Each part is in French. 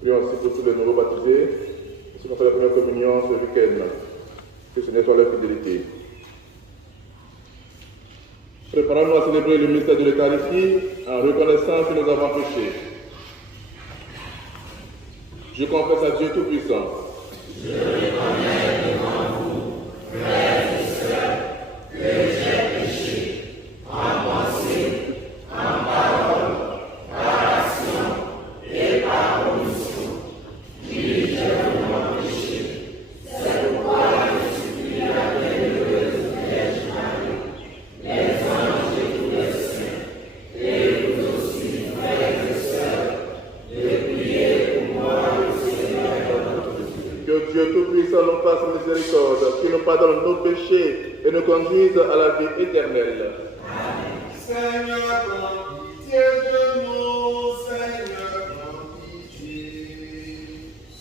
Prions aussi pour tous les nouveaux baptisés, ceux qui ont fait la première communion ce week-end. Que ce soit leur fidélité. Préparons-nous à célébrer le mystère de l'Eucharistie en reconnaissant que nous avons péché. Je confesse à Dieu Tout-Puissant. Je reconnais devant vous, frères et sœurs, que j'ai péché en pensée, en parole, par action et par omission. Oui, j'ai vraiment péché. C'est pourquoi je supplie la bienheureuse Vierge Marie, les anges et tous les saints, et vous aussi, frères et sœurs, de prier pour moi, le Seigneur notre Dieu. Que Dieu Tout-Puissant nous fasse miséricorde, qu'il nous pardonne nos péchés et nous conduise à la vie éternelle. Amen. Seigneur, prends pitié de nous, Seigneur, prends pitié.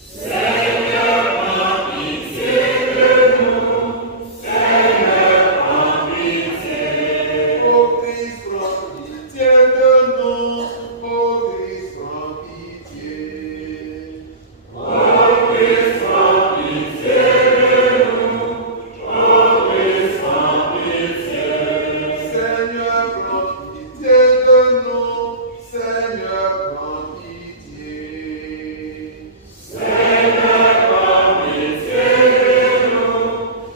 Seigneur, prends pitié de nous, Seigneur, prends pitié. Ô Christ, prends pitié de nous, ô Christ, prends pitié. Ô Christ, prends pitié de nous, ô Christ, prends pitié. Seigneur, prends pitié de nous, Seigneur, prends pitié. Seigneur, prends pitié de nous,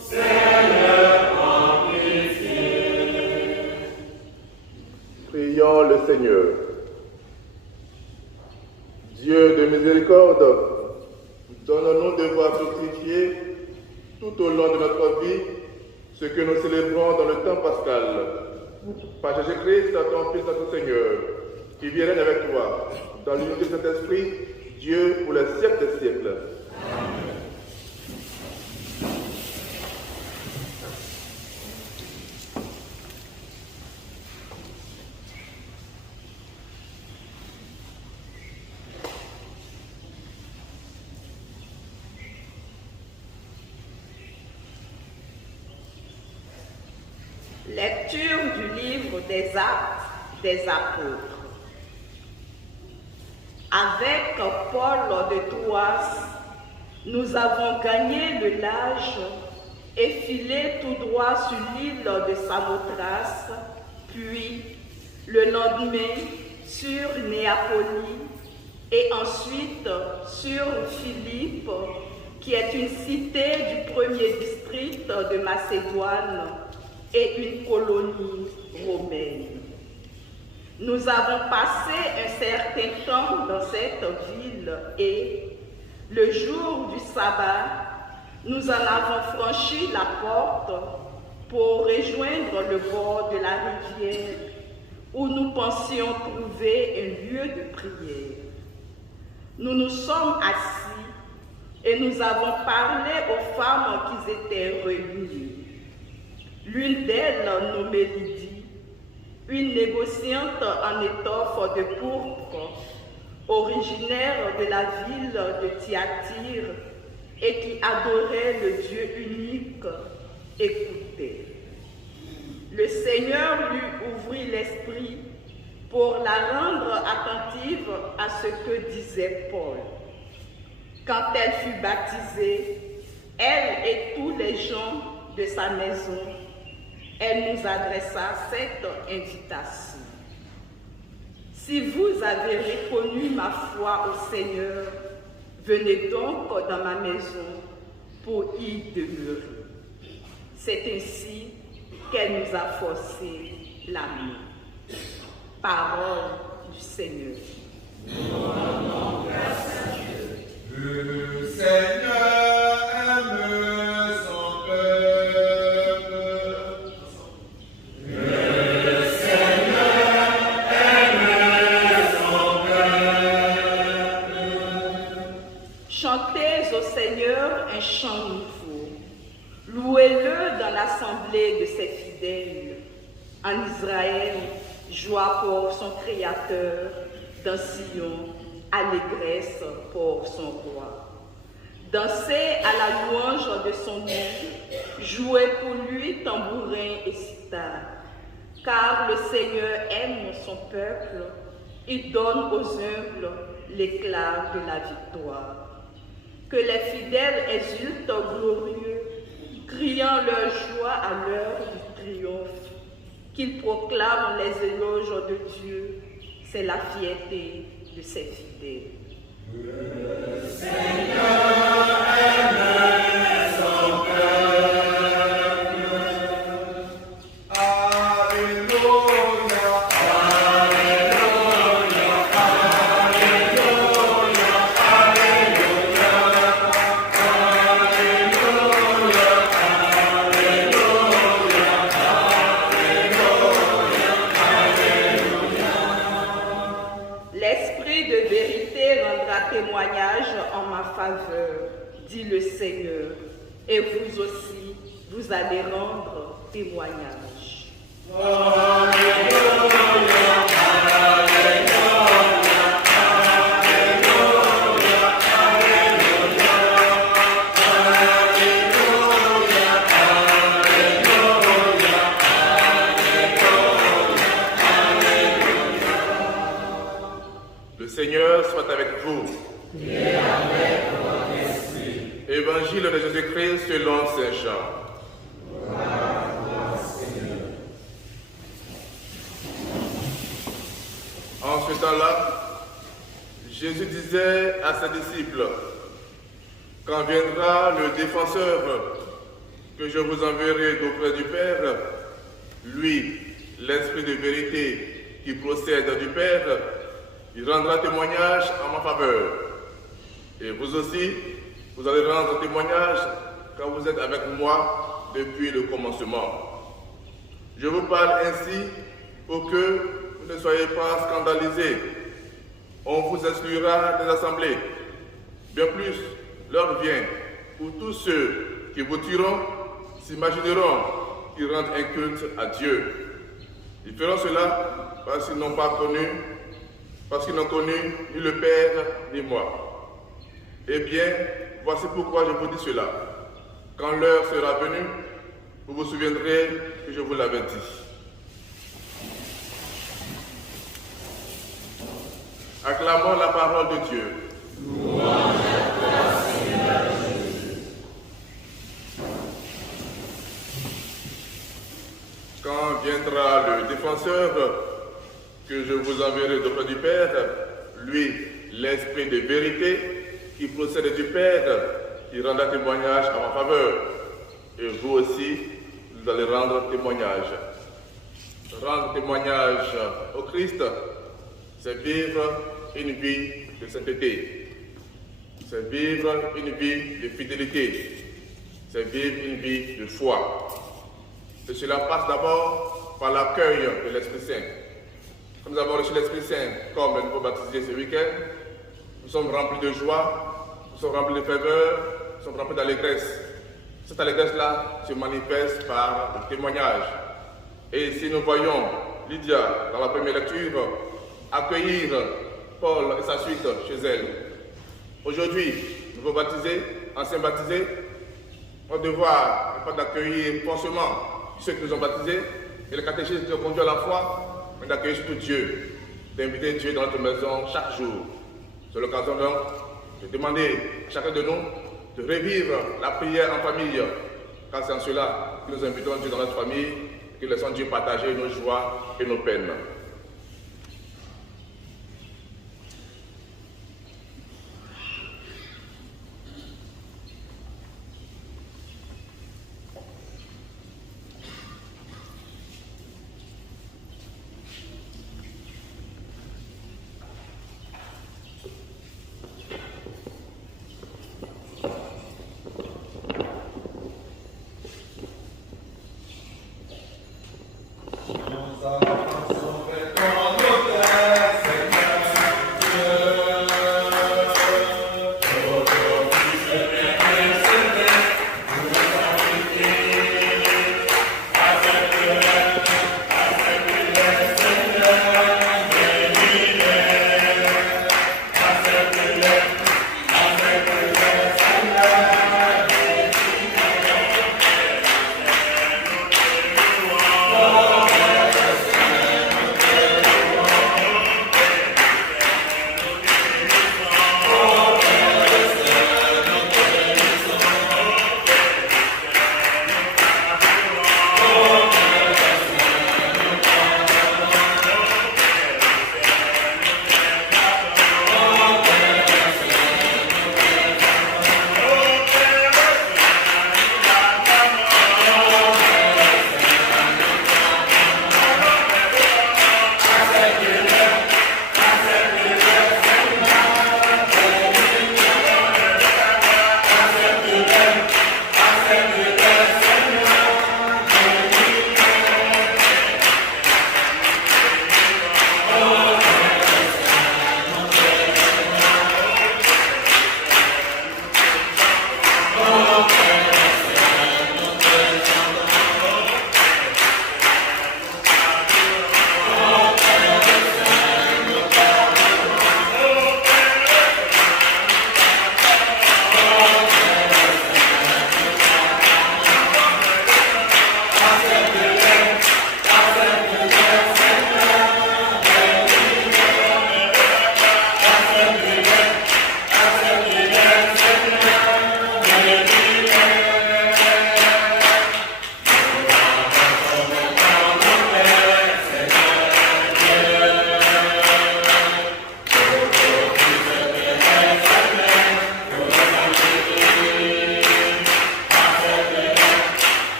Seigneur, prends pitié. Prions le Seigneur. Dieu de miséricorde, donne-nous de voir fructifier tout au long de notre vie ce que nous célébrons dans le temps pascal. Par Jésus-Christ, ton Fils, notre Seigneur, qui vient règne avec toi, dans l'unité de Saint-Esprit, Dieu pour les siècles des siècles. Lecture du livre des Actes des Apôtres. Avec Paul de Troas, nous avons gagné le large et filé tout droit sur l'île de Samothrace, puis le lendemain sur Néapolis et ensuite sur Philippe, qui est une cité du premier district de Macédoine et une colonie romaine. Nous avons passé un certain temps dans cette ville et, le jour du sabbat, nous en avons franchi la porte pour rejoindre le bord de la rivière où nous pensions trouver un lieu de prière. Nous nous sommes assis et nous avons parlé aux femmes qui étaient réunies. L'une d'elles, nommée Lydie, une négociante en étoffe de pourpre, originaire de la ville de Thyatire et qui adorait le Dieu unique, écoutait. Le Seigneur lui ouvrit l'esprit pour la rendre attentive à ce que disait Paul. Quand elle fut baptisée, elle et tous les gens de sa maison, elle nous adressa cette invitation. Si vous avez reconnu ma foi au Seigneur, venez donc dans ma maison pour y demeurer. C'est ainsi qu'elle nous a forcé la main. Parole du Seigneur. Nous rendons grâce à Dieu. Le Seigneur aime son peuple. Le Seigneur aime son peuple. Chantez au Seigneur un chant nouveau. Louez-le dans l'assemblée de ses fidèles. En Israël, joie pour son Créateur. Dans Sion, allégresse pour son roi. Dansez à la louange de son nom, jouez pour lui tambourin et sitar, car le Seigneur aime son peuple, il donne aux humbles l'éclat de la victoire. Que les fidèles exultent glorieux, criant leur joie à l'heure du triomphe. Qu'ils proclament les éloges de Dieu, c'est la fierté de ses fidèles. Le Seigneur aime son peuple. Alléluia, Alléluia, Alléluia, Alléluia, Alléluia. L'esprit de vérité rendra témoignage en ma faveur, dit le Seigneur, et vous aussi, vous allez rendre témoignage. Le Seigneur soit avec vous. Et avec votre esprit. Évangile de Jésus-Christ selon Saint Jean. En ce temps-là, Jésus disait à ses disciples, « Quand viendra le défenseur que je vous enverrai d'auprès du Père, lui, l'Esprit de vérité qui procède du Père, il rendra témoignage en ma faveur. Et vous aussi, vous allez rendre témoignage quand vous êtes avec moi depuis le commencement. Je vous parle ainsi pour que vous ne soyez pas scandalisés. On vous exclura des assemblées. Bien plus, l'heure vient où tous ceux qui vous tueront s'imagineront qu'ils rendent un culte à Dieu. Ils feront cela parce qu'ils n'ont connu ni le Père ni moi. Eh bien, voici pourquoi je vous dis cela. Quand l'heure sera venue, vous vous souviendrez que je vous l'avais dit. Acclamons la parole de Dieu. Louange à toi, Seigneur Jésus. Quand viendra le défenseur que je vous enverrai d'auprès du Père, lui, l'Esprit de vérité qui procède du Père, qui rendra témoignage en ma faveur. Et vous aussi, vous allez rendre témoignage. Rendre témoignage au Christ, c'est vivre une vie de sainteté. C'est vivre une vie de fidélité. C'est vivre une vie de foi. Et cela passe d'abord par l'accueil de l'Esprit Saint. Quand nous avons reçu l'Esprit Saint comme le nouveau baptisé ce week-end, nous sommes remplis de joie, nous sommes remplis de ferveur, nous sommes remplis d'allégresse. Cette allégresse-là se manifeste par le témoignage. Et si nous voyons Lydia, dans la première lecture, accueillir Paul et sa suite chez elle, aujourd'hui, nouveau baptisés, anciens baptisés, notre devoir n'est pas d'accueillir forcément ceux qui nous ont baptisés, et le catéchisme qui ont conduit à la foi, mais d'accueillir surtout Dieu, d'inviter Dieu dans notre maison chaque jour. C'est l'occasion donc de demander à chacun de nous de revivre la prière en famille, car c'est en cela que nous invitons Dieu dans notre famille, et que laissons Dieu partager nos joies et nos peines. Nos enfants sont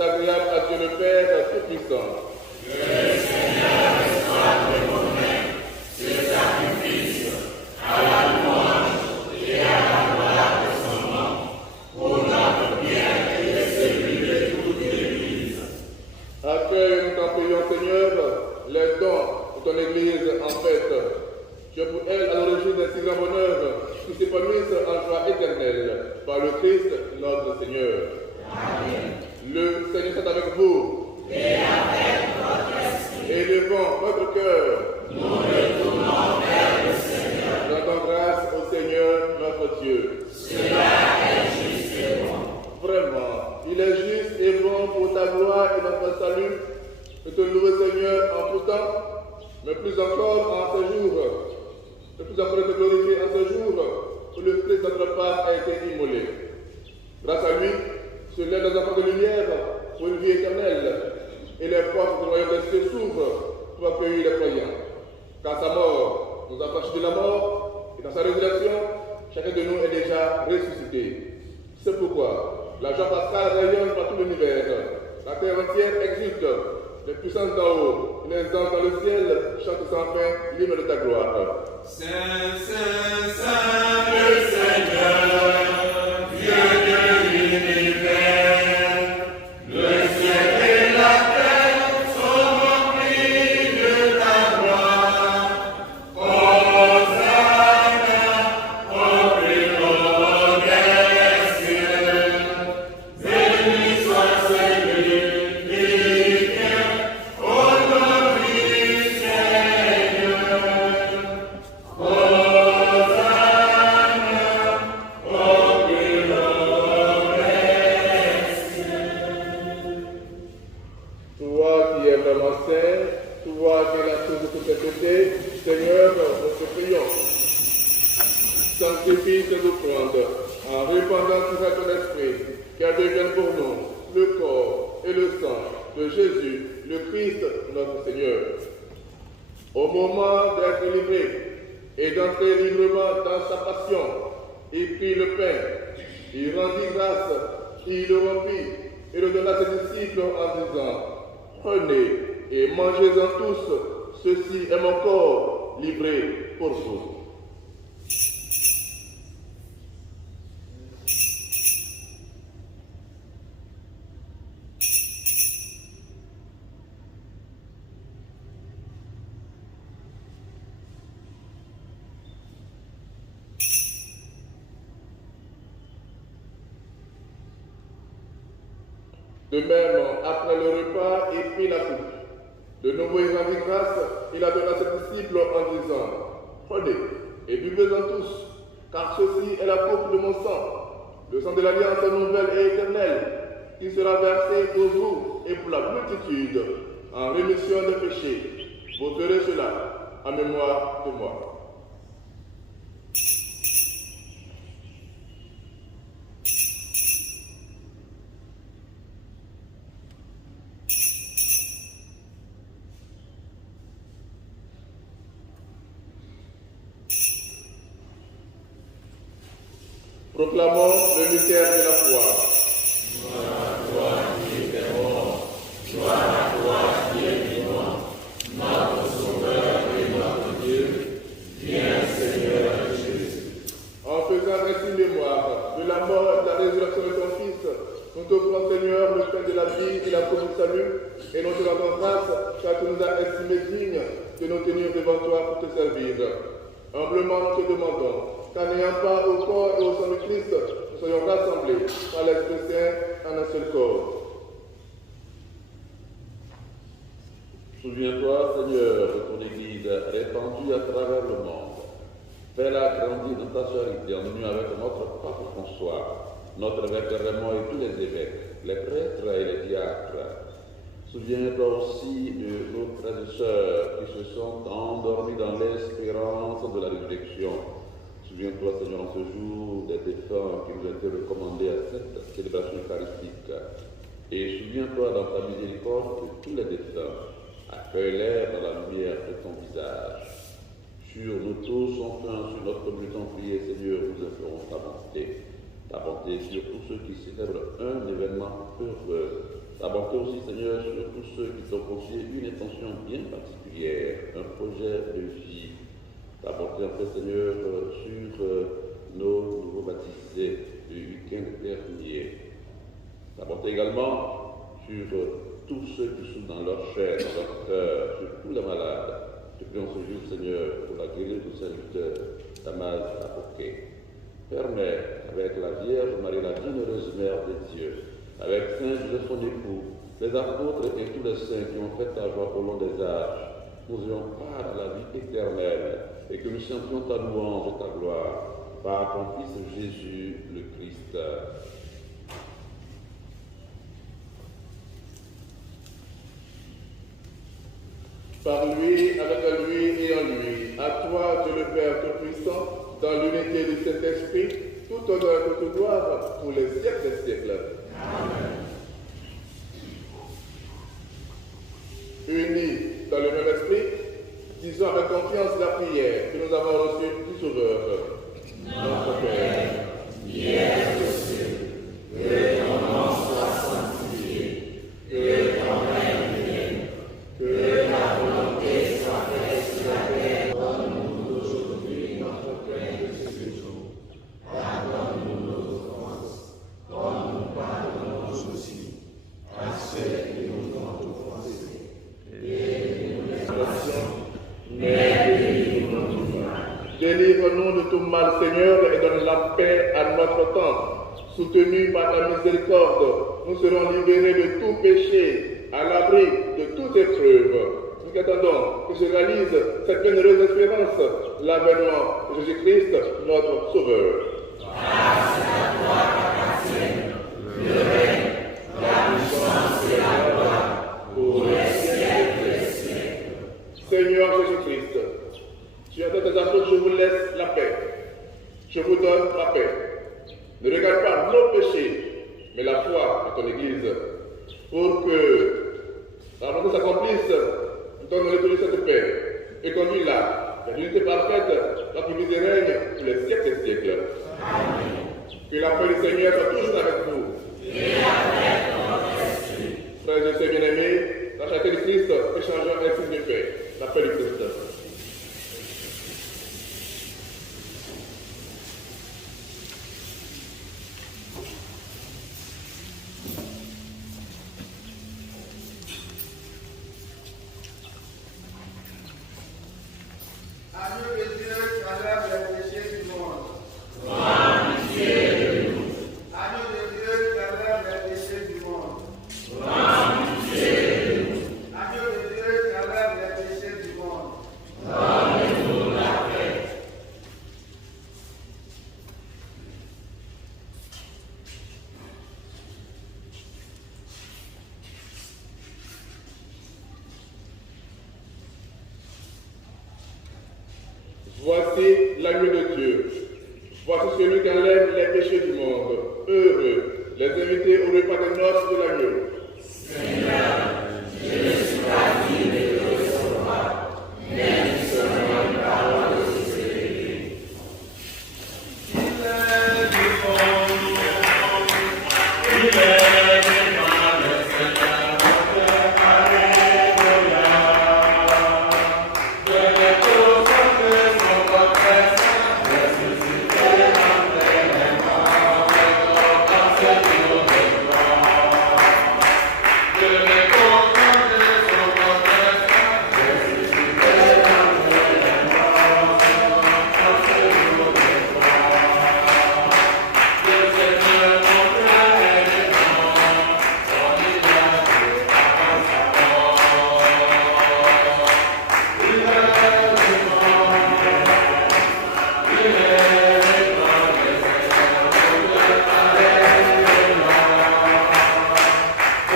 soit agréable à Dieu le Père Tout-Puissant. Que le Seigneur reçoive de vos mains ce sacrifice à la louange et à la gloire de son nom, pour notre bien et de celui de toute l'Église. Accueille, nous t'en prions, Seigneur, les dons de ton Église en fête. Tu es pour elle à l'origine d'un si grand bonheur qui s'épanouisse en joie éternelle par le Christ notre Seigneur. Amen. Le Seigneur est avec vous. Et avec votre esprit. Élevons votre cœur. Nous retournons vers le Seigneur. Rendons grâce au Seigneur notre Dieu. Cela est juste et bon. Vraiment, il est juste et bon pour ta gloire et notre salut de te louer, Seigneur, en tout temps, mais plus encore en ce jour, de plus encore de te glorifier en ce jour où le Christ notre part a été immolé. Grâce à lui, se lèvent les enfants de lumière pour une vie éternelle, et les portes du royaume des cieux s'ouvrent pour accueillir les croyants. Car sa mort nous a affranchis de la mort, et dans sa résurrection, chacun de nous est déjà ressuscité. C'est pourquoi la joie pascale rayonne par tout l'univers. La terre entière exulte, les puissances d'en haut, les anges dans le ciel chantent sans fin l'hymne de ta gloire. Saint, Saint, Saint, le Seigneur, Dieu de l'univers, le ciel et la terre sont remplis de ta gloire. Hosanna au plus haut des cieux. Béni soit celui qui vient au nom du Seigneur. Toi qui es vraiment saint, toi qui es la source de toute sainteté, Seigneur, nous te prions. Sanctifie ces offrandes en répandant sur ton esprit, qu'elles deviennent pour nous le corps et le sang de Jésus, le Christ, notre Seigneur. Au moment d'être livré et d'entrer librement dans sa passion, il prit le pain, il rendit grâce, il le rompit et le donna à ses disciples en disant: prenez et mangez-en tous, ceci est mon corps livré pour vous. De même, après le repas, il prit la coupe. De nouveau, il rendit grâce, il la donna à ses disciples en disant: prenez et buvez-en tous, car ceci est la coupe de mon sang, le sang de l'alliance nouvelle et éternelle, qui sera versé pour vous et pour la multitude en rémission des péchés. Vous ferez cela en mémoire de moi. Proclamons le mystère de la foi. Gloire à toi qui es mort, gloire à toi qui es vivant, notre Sauveur et notre Dieu, viens Seigneur Jésus. En faisant ainsi mémoire de la mort et de la résurrection de ton Fils, nous t'offrons, Seigneur, le pain de la vie et la coupe du salut, et nous te rendons grâce car tu nous as estimés dignes de nous tenir devant toi pour te servir. Humblement, nous te demandons qu'en n'ayant pas au corps et au sang du Christ, nous soyons rassemblés par l'Esprit Saint en un seul corps. Souviens-toi, Seigneur, de ton Église répandue à travers le monde. Fais-la grandir dans ta charité en union avec notre Pape François, notre évêque Raymond et tous les évêques, les prêtres et les diacres. Souviens-toi aussi de nos frères et sœurs qui se sont endormis dans l'espérance de la résurrection. Souviens-toi, Seigneur, en ce jour des défunts qui nous ont été recommandés à cette célébration eucharistique. Et souviens-toi dans ta miséricorde de tous les défunts. Accueille-les dans la lumière de ton visage. Sur nous tous, enfin, sur notre communauté en prière, Seigneur, nous implorons ta bonté. Ta bonté sur tous ceux qui célèbrent un événement heureux. Ta bonté aussi, Seigneur, sur tous ceux qui t'ont confié une intention bien particulière, un projet de vie. Ta bonté, en fait, Seigneur, sur nos nouveaux baptisés du week-end dernier. Ta bonté également sur tous ceux qui sont dans leur chair, dans leur cœur, sur tous les malades. Te prions ce jour, Seigneur, pour la guérison de serviteur Damas Apporté. Permets, avec la Vierge Marie, la bienheureuse Mère de Dieu, avec Saint Joseph son époux, les apôtres et tous les saints qui ont fait ta joie au long des âges, nous ayons part à la vie éternelle et que nous chantions ta louange et ta gloire par ton Fils Jésus le Christ. Par lui, avec lui et en lui, à toi, Dieu le Père Tout-Puissant, dans l'unité du Saint-Esprit, tout honneur et toute gloire pour les siècles des siècles. Amen. Unis dans le même esprit, disons avec confiance la prière que nous avons reçue du Sauveur. Notre Père, qui es aux cieux, que ton nom soit sanctifié, que ton règne vienne, que ta volonté soit faite sur la terre. Donne-nous aujourd'hui notre pain de ce jour. Pardonne-nous nos offenses, comme nous pardonnons aussi à ceux qui nous ont offensés. Et nous les tensions, mais délivre-nous du mal. Délivre-nous de tout mal, Seigneur, et donne la paix à notre temps. Soutenus par ta miséricorde, nous serons libérés de tout péché, à l'abri de toute épreuve. Nous attendons que se réalise cette bienheureuse espérance, l'avènement de Jésus-Christ, notre Sauveur. Grâce à toi, appartiennent le règne, la puissance et la gloire, pour les siècles des siècles. Seigneur Jésus-Christ, tu as dit à tes apôtres, je vous laisse la paix. Je vous donne la paix. Ne regarde pas nos péchés, mais la foi de ton Église, pour que la volonté s'accomplisse. Donne-nous cette paix et conduis-la, la unité parfaite, la plus vie règne pour les siècles des siècles. Amen. Que la paix du Seigneur soit toujours avec vous. Et avec votre esprit. Frères et sœurs bien-aimés, la charité du Christ, échangeons un signe de paix. La paix du Christ. Voici l'agneau de Dieu. Voici celui qui enlève les péchés du monde. Heureux, les invités au repas des noces de l'agneau. Seigneur, je ne suis pas digne de te recevoir, mais tu seras une parole de ce Jésus. Il est vivant, il est vivant, le Seigneur, notre Alléluia.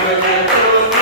Amen.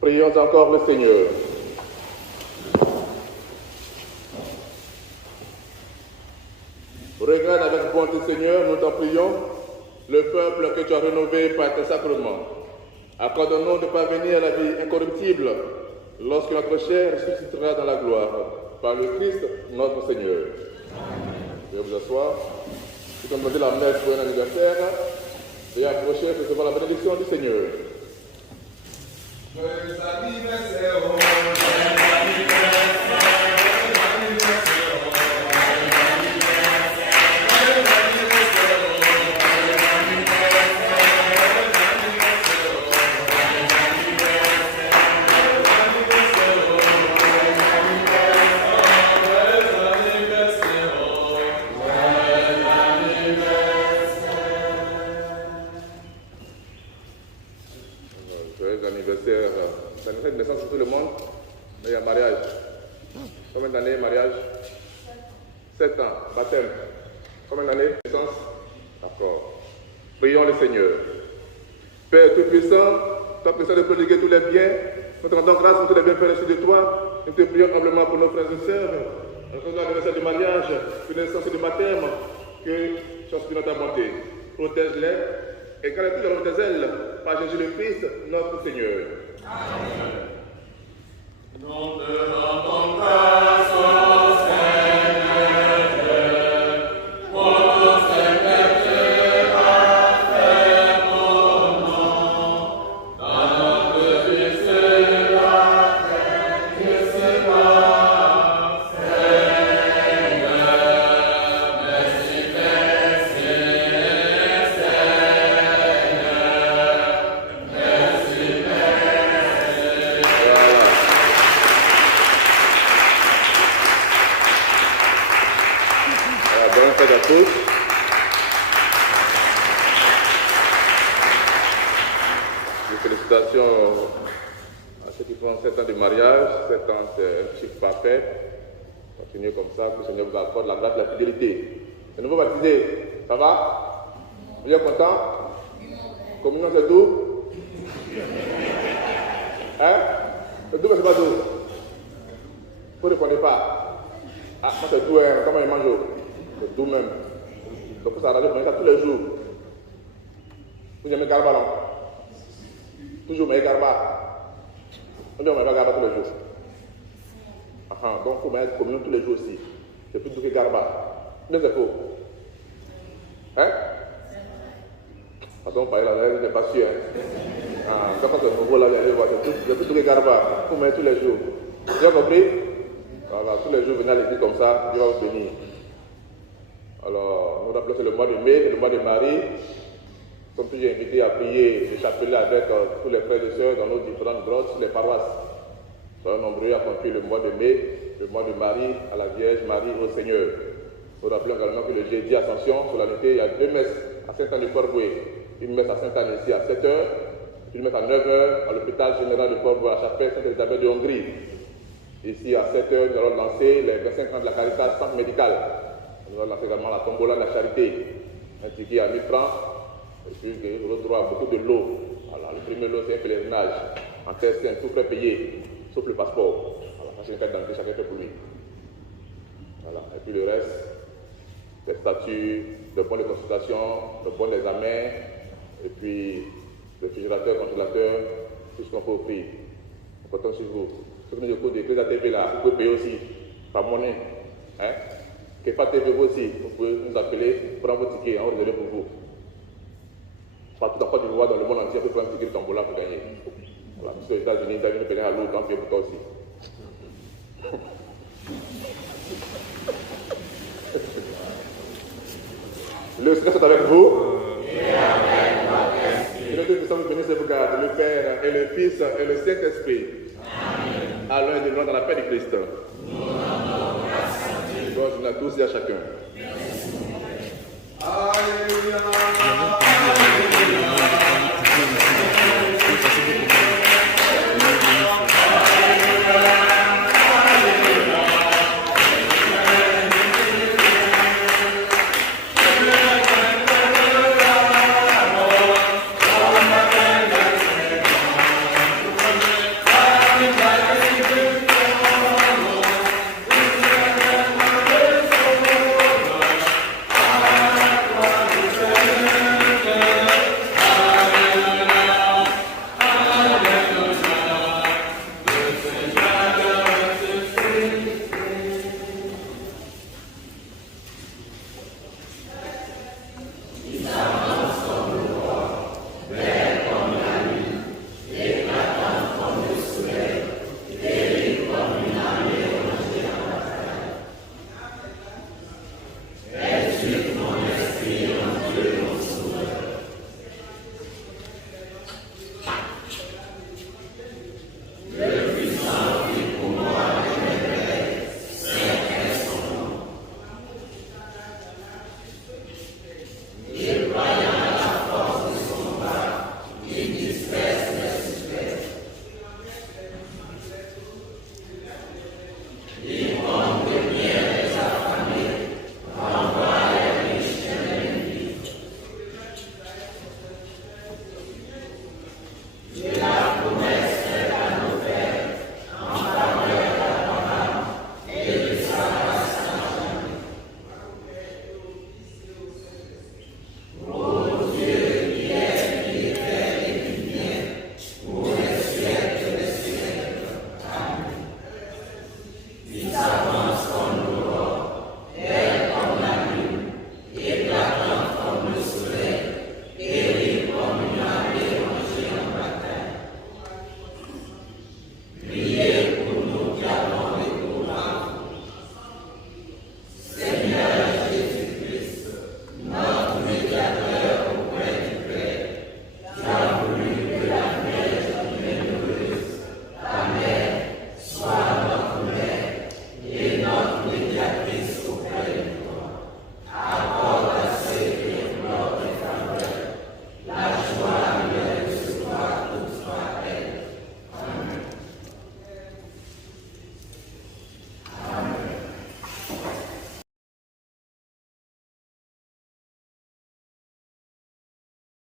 Prions encore le Seigneur. Regarde avec bonté, Seigneur, nous t'en prions, le peuple que tu as rénové par tes sacrements. Accorde-nous de parvenir à la vie incorruptible lorsque notre chair ressuscitera dans la gloire par le Christ notre Seigneur. Veuillez vous asseoir. Nous allons demander la messe pour un anniversaire et approcher recevoir la bénédiction du Seigneur. Joyeux anniversaire, de naissance sur tout le monde, mais il y a mariage. Combien d'années mariage? 7 ans. Baptême? Combien d'années naissance? D'accord. Prions le Seigneur. Père Tout-Puissant, toi puissant de prodiguer tous les biens, nous te rendons grâce pour tous les bienfaits reçus de toi. Nous te prions humblement pour nos frères et sœurs, en faisant l'anniversaire du mariage, puis la naissance et du baptême, que tu as suivi dans ta bonté. Protège-les et garde-les dans tes ailes, par Jésus le Christ, notre Seigneur. Amen. Nous te rendons grâce au Seigneur pour tout ce que tu as fait pour nous, dans notre vie sur la terre ici-bas. Seigneur, merci, merci, Seigneur, merci, Bonne fête à tous. Mes félicitations à ceux qui font 7 ans de mariage. 7 ans, c'est un chiffre parfait. Continuez comme ça, que le Seigneur vous accorde la grâce et la fidélité. Les nouveaux baptisés, ça va? Vous êtes contents? Communion, c'est doux? Hein? C'est doux, mais c'est pas doux? Vous ne répondez pas. Ah, moi c'est doux, hein? Comment il mange? C'est doux même. Donc vous s'arrangez pour ça tous les jours. Vous aimez Garba, non? Toujours mais Garba. On dit on ne va pas Garba tous les jours. Donc, il faut mettre communion tous les jours aussi. C'est plus doux que Garba. Mais c'est faux. Hein? Attends, par là, je n'ai pas sûr. Quand c'est nouveau, là, c'est plus doux que Garba. Il faut mettre tous les jours. Tu as compris? Voilà, tous les jours, venez à l'église comme ça, Dieu va vous bénir. Alors, nous rappelons que c'est le mois de mai, c'est le mois de Marie. Nous sommes toujours invités à prier le chapelet avec tous les frères et sœurs dans nos différentes grottes, les paroisses. Soyons nombreux à conclure le mois de mai, le mois de Marie, à la Vierge Marie au Seigneur. Nous rappelons également que le jeudi Ascension, solennité, il y a 2 messes à Saint-Anne-de-Port-Boué. Une messe à Sainte-Anne ici à 7h, une messe à 9h à l'hôpital général de Port-Boué, à la chapelle Sainte-Élisabeth de Hongrie. Ici à 7h, nous allons lancer les 25 ans de la Caritas Centre Médical. Nous allons lancer également la tombola de la charité, un ticket à 1000 francs, et puis vous aurez droit à beaucoup de lots. Voilà, le premier lot, c'est un pèlerinage. En terre, c'est un tout frais payé, sauf le passeport. Voilà, ça c'est une carte d'identité, chacun fait pour lui. Voilà, et puis le reste, les statuts, le bon de consultation, le bon d'examen, et puis le réfrigérateur, congélateur, tout ce qu'on peut offrir. On compte sur vous. Si vous venez de cours de Créza TV là, vous pouvez payer aussi par monnaie. Hein? Kepa TV vous aussi, vous pouvez nous appeler, prendre vos tickets, on réserve pour vous. Partout dans Côte d'Ivoire, dans le monde entier, on peut prendre un ticket de tombola pour gagner. Voilà, si aux États-Unis, vous allez nous payer à l'eau, tant pis pour toi aussi. Le Seigneur est avec vous. Et avec votre esprit. Que le Dieu puissant vous bénisse et vous garde, le Père et le Fils et le Saint-Esprit. Amen. Allons et demeurons dans la paix de Christ. Nous rendons grâce à Dieu. Bonne journée à tous et à chacun. Alléluia.